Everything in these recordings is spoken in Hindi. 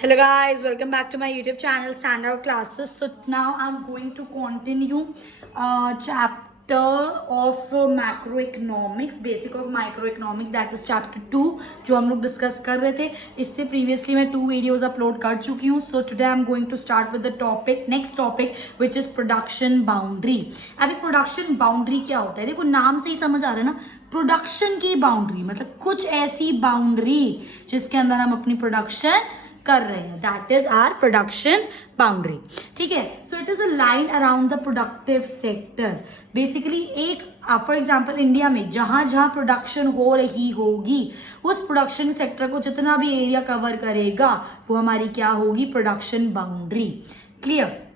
Hello guys, welcome back to my YouTube channel Standout Classes. So now I'm going to continue chapter of macroeconomics, basic of macroeconomics, that is chapter 2 जो हम लोग डिस्कस कर रहे थे. इससे प्रीवियसली मैं 2 वीडियोस अपलोड कर चुकी हूँ. So today I am going to start with the topic, next topic which is production boundary. अभी प्रोडक्शन बाउंड्री क्या होता है? देखो नाम से ही समझ आ रहा है ना, प्रोडक्शन की बाउंड्री मतलब कुछ ऐसी बाउंड्री जिसके अंदर हम अपनी प्रोडक्शन कर रहे हैं, that is our production boundary. ठीक है. So it is a line around the productive sector. Basically एक फॉर एग्जाम्पल इंडिया में जहां जहां प्रोडक्शन हो रही होगी उस प्रोडक्शन सेक्टर को जितना भी एरिया कवर करेगा वो हमारी क्या होगी? Production boundary. क्लियर?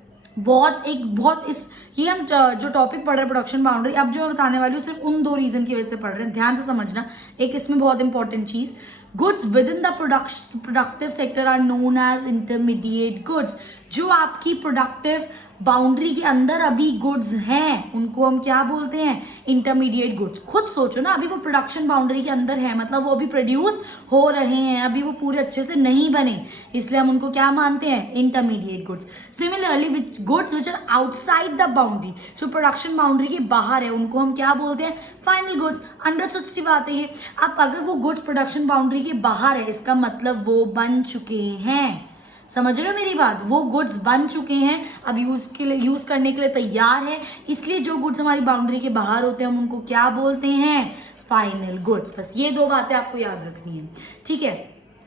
ये हम जो टॉपिक पढ़ रहे हैं प्रोडक्शन बाउंड्री, अब जो मैं बताने वाली हूँ सिर्फ उन 2 रीजन की वजह से पढ़ रहे हैं. ध्यान से समझना. एक इसमें बहुत इंपॉर्टेंट चीज, goods within the productive sector are known as intermediate goods. जो आपकी प्रोडक्टिव बाउंड्री के अंदर अभी गुड्स हैं उनको हम क्या बोलते हैं? Intermediate goods. खुद सोचो ना, अभी वो प्रोडक्शन बाउंड्री के अंदर है मतलब वो अभी प्रोड्यूस हो रहे हैं, अभी वो पूरे अच्छे से नहीं बने, इसलिए हम उनको क्या मानते हैं? Intermediate goods. Similarly goods which are outside the boundary, जो प्रोडक्शन बाउंड्री के बाहर है उनको हम क्या बोलते हैं? Final goods. अंडरस्टूड सी बात है ये. अब अगर वो गुड्स प्रोडक्शन बाउंड्री के बाहर है इसका मतलब वो बन चुके हैं. समझ रहे हो मेरी बात? वो गुड्स बन चुके हैं, अब यूज करने के लिए तैयार है, इसलिए जो गुड्स हमारी बाउंड्री के बाहर होते हैं हम उनको क्या बोलते हैं? Final goods. बस ये 2 बातें आपको याद रखनी है. ठीक है.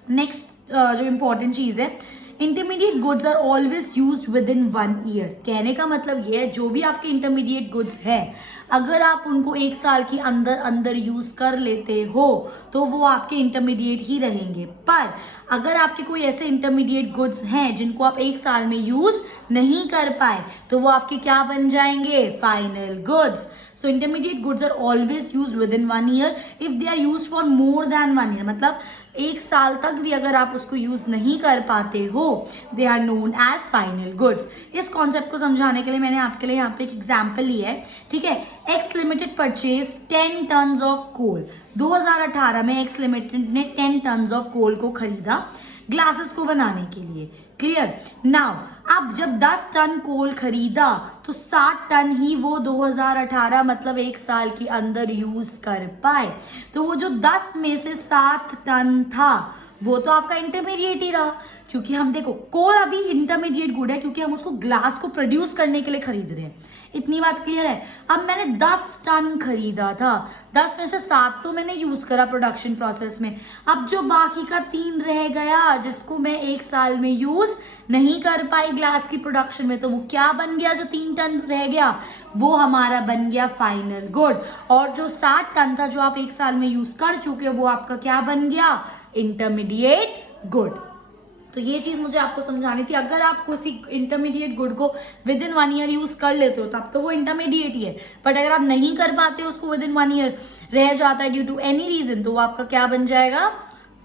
नेक्स्ट जो इंपॉर्टेंट चीज है, intermediate goods are always use within 1 year. कहने का मतलब ये है जो भी आपके इंटरमीडिएट गुड्स है अगर आप उनको 1 साल के अंदर अंदर यूज कर लेते हो तो वो आपके इंटरमीडिएट ही रहेंगे. पर अगर आपके कोई ऐसे इंटरमीडिएट गुड्स हैं जिनको आप 1 साल में यूज नहीं कर पाए तो वो आपके क्या बन जाएंगे? Final goods. So intermediate goods are always use within 1 year. If they are use for more than 1 year, मतलब 1 साल तक भी अगर आप उसको यूज नहीं कर पाते हो, they are known as final goods. इस कॉन्सेप्ट को समझाने के लिए मैंने आपके लिए यहाँ पे एक एग्जाम्पल लिया है. ठीक है. X limited purchase 10 ton of coal. 2018 में एक्स लिमिटेड ने 10 टन ऑफ कोल को खरीदा ग्लासेस को बनाने के लिए. क्लियर? नाउ अब जब 10 टन कोल खरीदा तो 60 टन ही वो 2018 मतलब 1 साल के अंदर यूज कर पाए. तो वो जो 10 में से 7 टन था वो तो आपका इंटरमीडिएट ही रहा, क्योंकि हम देखो कोल अभी इंटरमीडिएट गुड है क्योंकि हम उसको ग्लास को प्रोड्यूस करने के लिए खरीद रहे हैं. इतनी बात क्लियर है? अब मैंने 10 टन खरीदा था, 10 में से 7 तो मैंने यूज करा प्रोडक्शन प्रोसेस में. अब जो बाकी का 3 रह गया जिसको मैं 1 साल में यूज नहीं कर पाई ग्लास की प्रोडक्शन में, तो वो क्या बन गया? जो 3 टन रह गया वो हमारा बन गया फाइनल गुड. और जो 60 टन था जो आप 1 साल में यूज कर चुके हो वो आपका क्या बन गया? Intermediate good. तो ये चीज मुझे आपको समझानी थी. अगर आप किसी इंटरमीडिएट गुड को विद इन 1 ईयर यूज कर लेते हो तब तो वो इंटरमीडिएट ही है, बट अगर आप नहीं कर पाते हो उसको विद इन 1 ईयर, रह जाता है ड्यू टू एनी रीजन, तो वो आपका क्या बन जाएगा?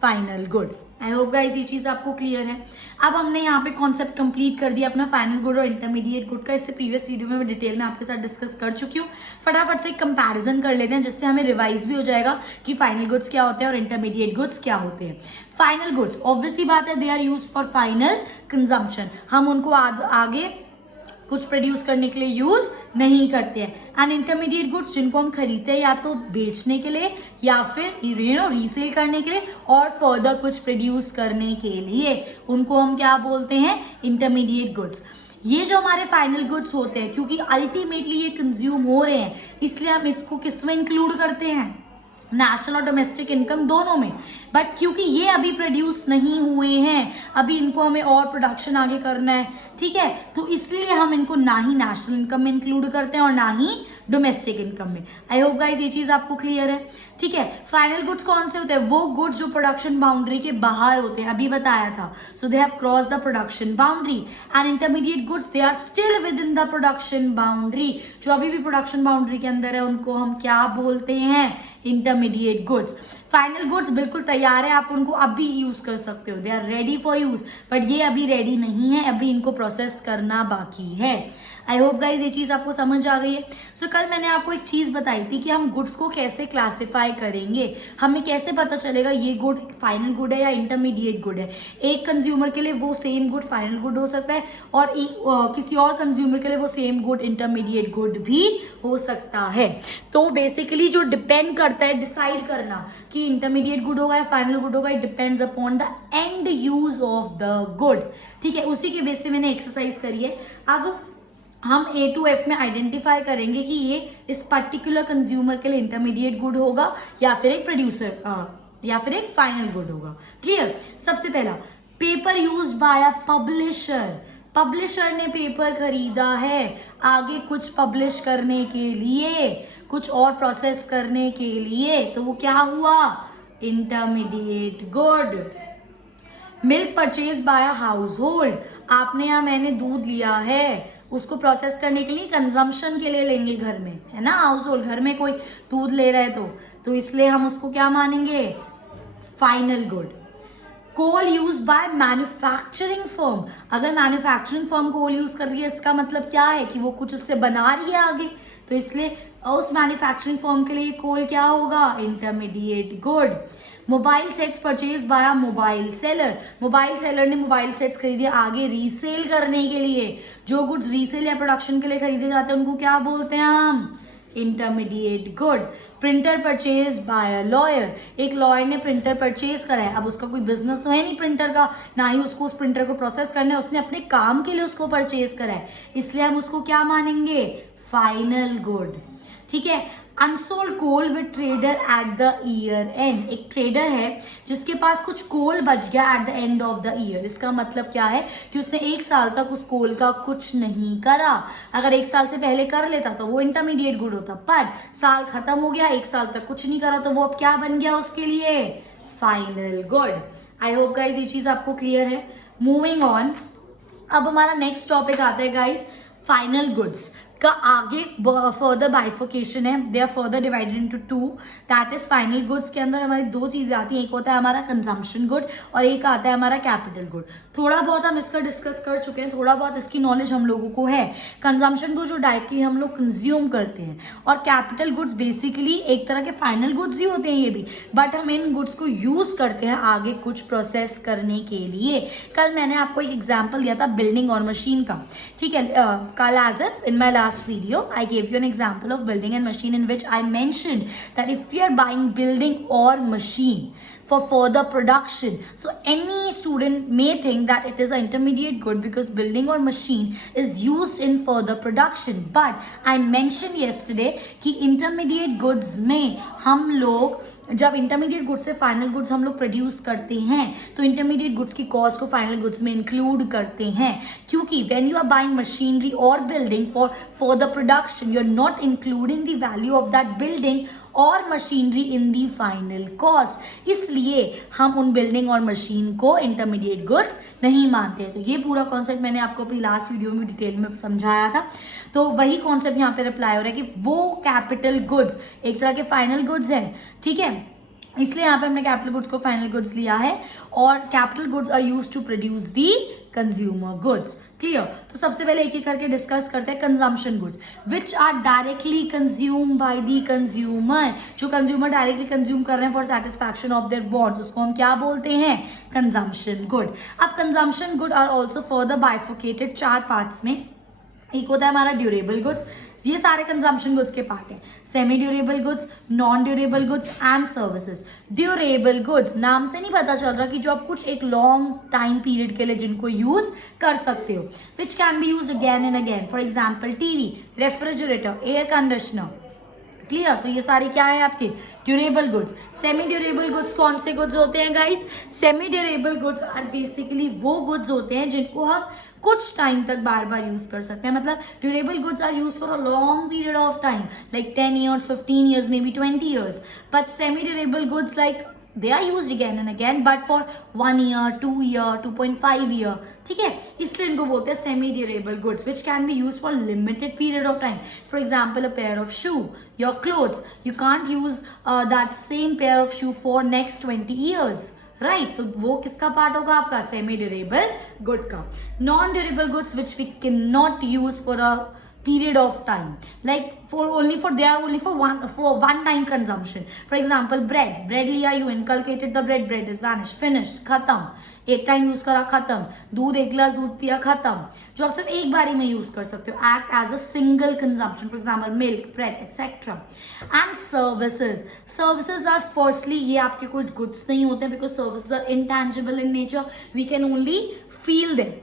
Final good. I hope guys ये चीज आपको क्लियर है. अब हमने यहाँ पे कॉन्सेप्ट कंप्लीट कर दिया अपना फाइनल गुड और इंटरमीडिएट गुड का. इससे प्रीवियस वीडियो में मैं डिटेल में आपके साथ डिस्कस कर चुकी हूँ. फटाफट से एक कंपैरिजन कर लेते हैं जिससे हमें रिवाइज भी हो जाएगा कि फाइनल गुड्स क्या होते हैं और इंटरमीडिएट गुड्स क्या होते हैं. फाइनल गुड्स ऑब्वियसली बात है, they are use for final consumption. हम उनको आगे कुछ प्रोड्यूस करने के लिए यूज नहीं करते हैं. एंड इंटरमीडिएट गुड्स जिनको हम खरीदते हैं या तो बेचने के लिए या फिर रीसेल करने के लिए और फर्दर कुछ प्रोड्यूस करने के लिए, उनको हम क्या बोलते हैं? Intermediate goods. ये जो हमारे फाइनल गुड्स होते हैं क्योंकि अल्टीमेटली ये कंज्यूम हो रहे हैं इसलिए हम इसको किसमें इंक्लूड करते हैं? नेशनल और डोमेस्टिक इनकम दोनों में. बट क्योंकि ये अभी प्रोड्यूस नहीं हुए हैं, अभी इनको हमें और प्रोडक्शन आगे करना है, ठीक है, तो इसलिए हम इनको ना ही नेशनल इनकम में इंक्लूड करते हैं और ना ही डोमेस्टिक इनकम में. आई होप गाइस ये चीज आपको क्लियर है. ठीक है. फाइनल गुड्स कौन से होते हैं? वो गुड्स जो प्रोडक्शन बाउंड्री के बाहर होते हैं, अभी बताया था. So they have cross the production boundary. And intermediate goods they are still within the production boundary. जो अभी भी प्रोडक्शन बाउंड्री के अंदर है उनको हम क्या बोलते हैं? Intermediate goods. फाइनल गुड्स बिल्कुल तैयार है, आप उनको अभी यूज कर सकते हो, they are ready for use, but ये अभी रेडी नहीं है, अभी इनको प्रोसेस करना बाकी है। आई होप गाइज ये चीज आपको समझ आ गई है। सो कल मैंने आपको एक चीज बताई थी कि हम गुड्स को कैसे क्लासिफाई करेंगे, हमें कैसे पता चलेगा ये गुड फाइनल गुड है या इंटरमीडिएट गुड है। एक कंज्यूमर के लिए वो सेम गुड फाइनल गुड हो सकता है, और किसी और कंज्यूमर के लिए वो सेम गुड इंटरमीडिएट गुड भी हो सकता है। तो बेसिकली जो डिपेंड करता है डिसाइड करना कि इंटरमीडिएट गुड होगा या फाइनल गुड होगा, it depends upon the end use of the good. ठीक है, उसी के बेस से मैंने एक्सरसाइज करी है। अब हम A to F में आइडेंटिफाई करेंगे कि ये इस पर्टिकुलर कंज्यूमर के लिए इंटरमीडिएट गुड होगा या फिर एक प्रोड्यूसर या फिर एक फाइनल गुड होगा। क्लियर। सबसे पहला, paper used by a publisher. Publisher ने पेपर खरीदा है आगे कुछ पब्लिश करने के लिए, कुछ और प्रोसेस करने के लिए, तो वो क्या हुआ, intermediate good. Milk purchase by a house hold, आपने या मैंने दूध लिया है, उसको प्रोसेस करने के लिए, कंजम्पशन के लिए लेंगे घर में, है ना, हाउस होल्ड, घर में कोई दूध ले रहा है तो इसलिए हम उसको क्या मानेंगे, final good. Coal use by manufacturing firm, अगर मैन्युफैक्चरिंग फर्म कोल यूज कर रही है, इसका मतलब क्या है कि वो कुछ उससे बना रही है आगे, तो इसलिए उस मैन्युफैक्चरिंग फर्म के लिए कोल क्या होगा, intermediate good. Mobile sets purchase by a mobile seller, mobile seller ने मोबाइल सेट्स खरीदे आगे रीसेल करने के लिए, जो गुड्स रीसेल या प्रोडक्शन के लिए खरीदे जाते हैं उनको क्या बोलते हैं हम, intermediate good. Printer purchase by a lawyer, एक लॉयर ने प्रिंटर परचेज करा है, अब उसका कोई बिजनेस तो है नहीं प्रिंटर का, ना ही उसको उस प्रिंटर को प्रोसेस करना है, उसने अपने काम के लिए उसको परचेज करा है, इसलिए हम उसको क्या मानेंगे, फाइनल गुड। ठीक है। Unsold coal with trader at the year end, एक ट्रेडर है जिसके पास कुछ कोल बच गया at the end of the year, इसका मतलब क्या है कि उसने एक साल तक उस कोल का कुछ नहीं करा, अगर एक साल से पहले कर लेता तो वो इंटरमीडिएट गुड होता, पर साल खत्म हो गया, एक साल तक कुछ नहीं करा, तो वो अब क्या बन गया उसके लिए, final good. I hope guys ये चीज आपको क्लियर है। मूविंग ऑन, अब हमारा नेक्स्ट टॉपिक आता है गाइज फाइनल गुड्स का। आगे फर्दर बाइफिकेशन है, they are further divided into two, that is final goods के अंदर हमारी दो चीजें आती हैं, एक होता है हमारा कंजम्पशन गुड और एक आता है हमारा कैपिटल गुड। थोड़ा बहुत हम इसका डिस्कस कर चुके हैं, थोड़ा बहुत इसकी नॉलेज हम लोगों को है। कंजम्पशन गुड जो डायरेक्टली हम लोग कंज्यूम करते हैं, और कैपिटल गुड्स बेसिकली एक तरह के फाइनल गुड्स ही होते हैं ये भी, बट हम इन गुड्स को यूज करते हैं आगे कुछ प्रोसेस करने के लिए। कल मैंने आपको एक एग्जाम्पल दिया था बिल्डिंग और मशीन का, ठीक है। कल as if in my last video I gave you an example of building and machine in which I mentioned that if you are buying building or machine for further production, so any student may think that it is an intermediate good because building or machine is used in further production, but I mentioned yesterday कि intermediate goods में हम लोग जब इंटरमीडिएट गुड्स से फाइनल गुड्स हम लोग प्रोड्यूस करते हैं तो इंटरमीडिएट गुड्स की कॉस्ट को फाइनल गुड्स में इंक्लूड करते हैं, क्योंकि when you are buying machinery और building for the production you are not including the value of that building और machinery in the final cost, इसलिए हम उन बिल्डिंग और मशीन को इंटरमीडिएट गुड्स नहीं मानते। तो ये पूरा कॉन्सेप्ट मैंने आपको अपनी लास्ट वीडियो में डिटेल में समझाया था, तो वही कॉन्सेप्ट यहाँ पे अप्लाई हो रहा है कि वो कैपिटल गुड्स एक तरह के फाइनल गुड्स हैं, ठीक है, इसलिए यहाँ पे हमने कैपिटल गुड्स को फाइनल गुड्स लिया है, और capital goods are used to produce the consumer goods. Clear. तो सबसे पहले एक एक करके डिस्कस करते हैं consumption goods which are directly consume by the consumer, जो कंज्यूमर डायरेक्टली कंज्यूम कर रहे हैं for satisfaction of their wants, उसको हम क्या बोलते हैं, कंजम्पशन गुड। अब consumption good are also further bifurcated चार पार्ट्स में, एक होता है हमारा ड्यूरेबल गुड्स, ये सारे कंजम्पशन गुड्स के पार्ट है, semi durable goods, non durable goods and services. Durable goods नाम से नहीं पता चल रहा कि जो आप कुछ एक लॉन्ग टाइम पीरियड के लिए जिनको यूज कर सकते हो, which can be use again and again, for example TV, refrigerator, air conditioner. Clear. तो ये सारे क्या है आपके durable goods. Semi durable goods कौन से गुड्स होते हैं guys, semi durable goods are basically वो गुड्स होते हैं जिनको हम कुछ टाइम तक बार बार यूज कर सकते हैं, मतलब durable goods are use for a long period of time like 10 years, 15 years, maybe 20 years, but semi durable goods like they are used again and again, but for 1 year, 2 year, 2.5 year, ठीक है, इसलिए इनको बोलते हैं semi durable goods which can be use for limited period of time. For example a pair of shoe, your clothes, you can't use that same pair of shoe for next 20 years, right. तो वो किसका पार्ट होगा आपका? सेमी ड्यूरेबल गुड का. Non durable goods which we can not use for a period of time, like they are only for one time consumption. For example, bread लिया, you inculcated the bread is vanished, finished, खत्म, एक टाइम यूज करा, खत्म. दूध, एक गिलास दूध पिया, खत्म. जो आप सिर्फ एक बारी में यूज कर सकते हो, act as a single consumption. For example, milk, bread, etc. And services are firstly, ये आपके कुछ goods नहीं होते हैं because services are intangible in nature. We can only feel them.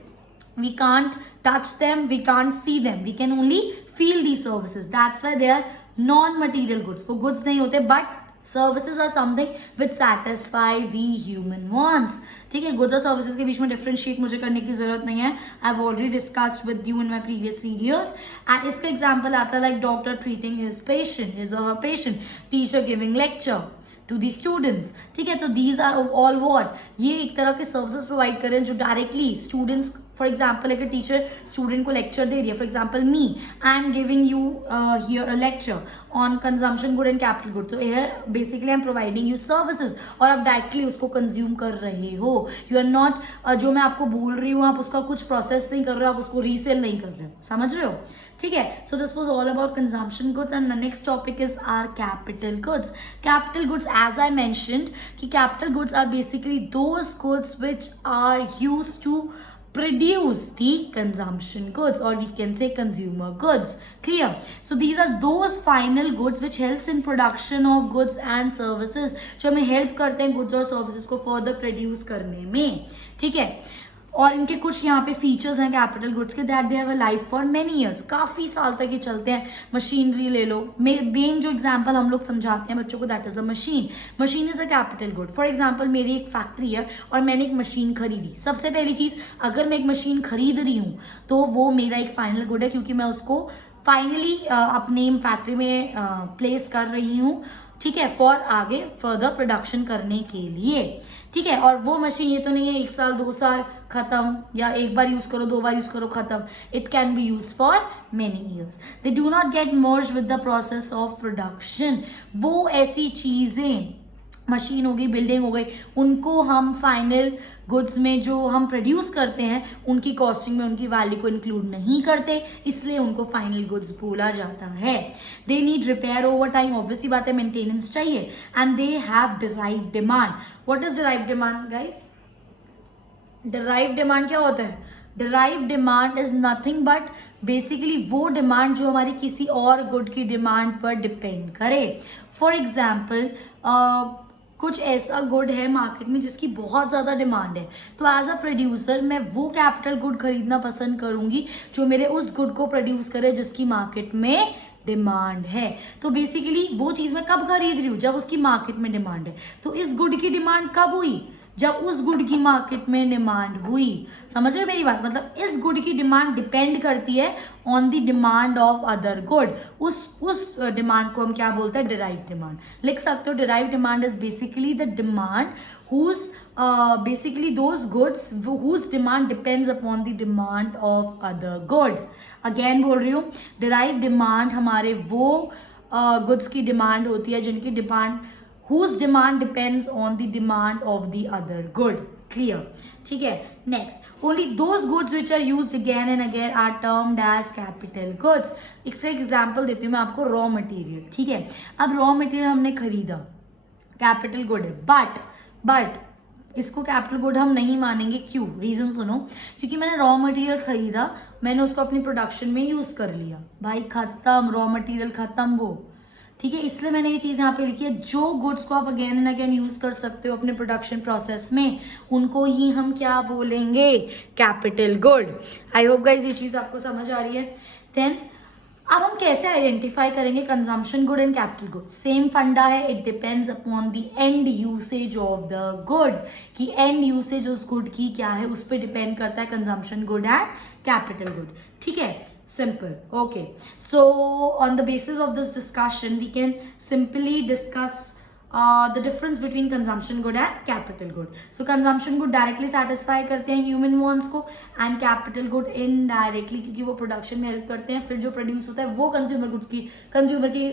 We can't touch them, we can't see them, we can only feel these services. That's why they are non-material goods. वो goods नहीं होते, but services are something which satisfy the human wants. ठीक है, goods और services के बीच में differentiate मुझे करने की जरूरत नहीं है. I've already discussed with you in my previous videos. And इसका example आता है like doctor treating his or her patient, teacher giving lecture to the students. ठीक है, तो these are all what, ये एक तरह के services provide कर रहे हैं जो directly students, फॉर एग्जाम्पल अगर टीचर स्टूडेंट को लेक्चर दे रही है, for example me, I am giving you here a lecture on consumption good and capital good. तो here basically I am providing you services और आप डायरेक्टली उसको कंज्यूम कर रहे हो. यू आर नॉट, जो मैं आपको बोल रही हूँ आप उसका कुछ प्रोसेस नहीं कर रहे हो, आप उसको रीसेल नहीं कर रहे हो. समझ रहे हो? ठीक है. So this was all about consumption goods and the next topic is are capital goods. Capital goods, as I mentioned, कि capital goods are basically those goods which are used to produce the consumption goods, or we can say consumer goods. Clear? So these are those final goods which helps in production of goods and services, जो हमें help करते हैं goods और services को further produce करने में. ठीक है. और इनके कुछ यहाँ पे फीचर्स हैं कैपिटल गुड्स के, that they have a life for many years. काफ़ी साल तक ये चलते हैं. मशीनरी ले लो, मेन जो एग्जांपल हम लोग समझाते हैं बच्चों को, that is a machine. Machine is a capital good. For example, मेरी एक फैक्ट्री है और मैंने एक मशीन खरीदी. सबसे पहली चीज़, अगर मैं एक मशीन खरीद रही हूँ तो वो मेरा एक फाइनल गुड है, क्योंकि मैं उसको फाइनली अपनी फैक्ट्री में प्लेस कर रही हूँ. ठीक है, फॉर आगे फर्दर प्रोडक्शन करने के लिए. ठीक है, और वो मशीन ये तो नहीं है 1 साल 2 साल खत्म, या एक बार यूज करो 2 बार यूज करो खत्म. It can be use for many years. They do not gate merge with the process of production. वो ऐसी चीजें, मशीन हो गई, बिल्डिंग हो गई, उनको हम फाइनल गुड्स में जो हम प्रोड्यूस करते हैं उनकी कॉस्टिंग में उनकी वैल्यू को इंक्लूड नहीं करते, इसलिए उनको फाइनल गुड्स बोला जाता है. They need repair over time, obviously बात है, मेंटेनेंस चाहिए. And they have derived demand. What is derived demand guys? Derived demand क्या होता है? Derived demand is nothing but basically वो डिमांड जो हमारी किसी और गुड की डिमांड पर डिपेंड करे. फॉर एग्जाम्पल, कुछ ऐसा गुड है मार्केट में जिसकी बहुत ज़्यादा डिमांड है, तो एज अ प्रोड्यूसर मैं वो कैपिटल गुड खरीदना पसंद करूंगी जो मेरे उस गुड को प्रोड्यूस करे जिसकी मार्केट में डिमांड है. तो बेसिकली वो चीज़ मैं कब खरीद रही हूँ? जब उसकी मार्केट में डिमांड है. तो इस गुड की डिमांड कब हुई? जब उस गुड की मार्केट में डिमांड हुई. समझ रहे हो मेरी बात? मतलब इस गुड की डिमांड डिपेंड करती है on the demand of other good. उस डिमांड को हम क्या बोलते हैं? Derived demand. लिख सकते हो, derived demand is basically the demand whose basically those goods whose demand depends upon the demand of other good. Again बोल रही हूँ, derived demand हमारे वो goods की डिमांड होती है जिनकी demand whose demand depends on the demand of the other good. Clear? ठीक है. Next, only those goods which are used again and again are termed as capital goods. इसका एग्जाम्पल देती हूँ मैं आपको, रॉ मटेरियल. ठीक है, अब रॉ मटेरियल हमने खरीदा, कैपिटल गुड है, बट इसको कैपिटल गुड हम नहीं मानेंगे. क्यों? रीजन सुनो. क्योंकि मैंने रॉ मटेरियल खरीदा, मैंने उसको अपनी प्रोडक्शन में यूज कर लिया, भाई खत्म, रॉ मटेरियल खत्म वो. ठीक है, इसलिए मैंने ये चीज़ यहाँ पे लिखी है. जो गुड्स को आप अगेन एंड अगेन यूज कर सकते हो अपने प्रोडक्शन प्रोसेस में, उनको ही हम क्या बोलेंगे? Capital good. I hope guys ये चीज़ आपको समझ आ रही है. देन अब हम कैसे आइडेंटिफाई करेंगे consumption good and capital good? Same फंडा है, it depends upon the end usage of the good, कि एंड यूसेज उस गुड की क्या है, उस पर डिपेंड करता है consumption good and capital good. ठीक है, simple. Okay, so on the basis of this discussion we can simply discuss the difference between consumption good and capital good. So consumption good directly satisfy करते हैं ह्यूमन वांट्स को एंड कैपिटल गुड इनडायरेक्टली, क्योंकि वो प्रोडक्शन में हेल्प करते हैं. फिर जो प्रोड्यूस होता है वो कंज्यूमर की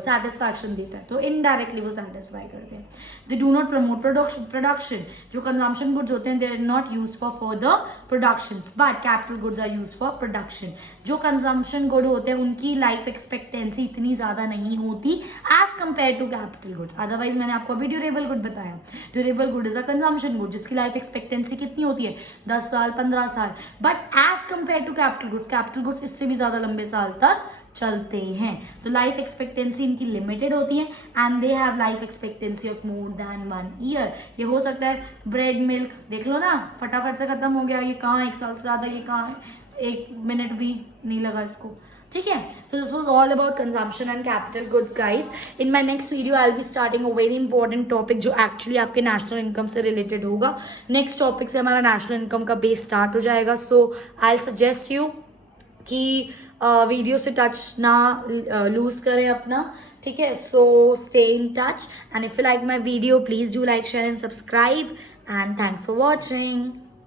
सेटिस्फैक्शन देता है, तो इनडायरेक्टली वो सेटिस्फाई करते हैं. They do not promote production. जो कंजम्पशन गुड्स होते हैं they are not use for further production, but capital goods are use for production. जो कंजम्पशन गुड होते हैं उनकी लाइफ एक्सपेक्टेंसी इतनी ज्यादा नहीं होती as compare to capital goods. Otherwise मैंने आपको अभी ड्यूरेबल गुड बताया. Durable good is a consumption good जिसकी लाइफ एक्सपेक्टेंसी कितनी होती है, 10 साल 15 साल. But as compare to capital goods इससे भी ज्यादा लंबे साल तक चलते हैं. तो लाइफ एक्सपेक्टेंसी इनकी लिमिटेड होती है and they have life expectancy of more than 1 year. ये हो सकता है ब्रेड मिल्क देख लो ना, फटाफट से खत्म हो गया, ये कहाँ 1 साल से ज्यादा, ये कहाँ 1 मिनट भी नहीं लगा इसको. ठीक है. So this was all about consumption and capital goods guys. In my next video I will be starting a very important topic जो एक्चुअली आपके नेशनल इनकम से रिलेटेड होगा. नेक्स्ट टॉपिक से हमारा नेशनल इनकम का बेस स्टार्ट हो जाएगा. सो आई सजेस्ट यू कि वीडियो से टच ना लूज करें अपना. ठीक है. So stay in touch and if you like my video please do like share and subscribe and thanks for watching.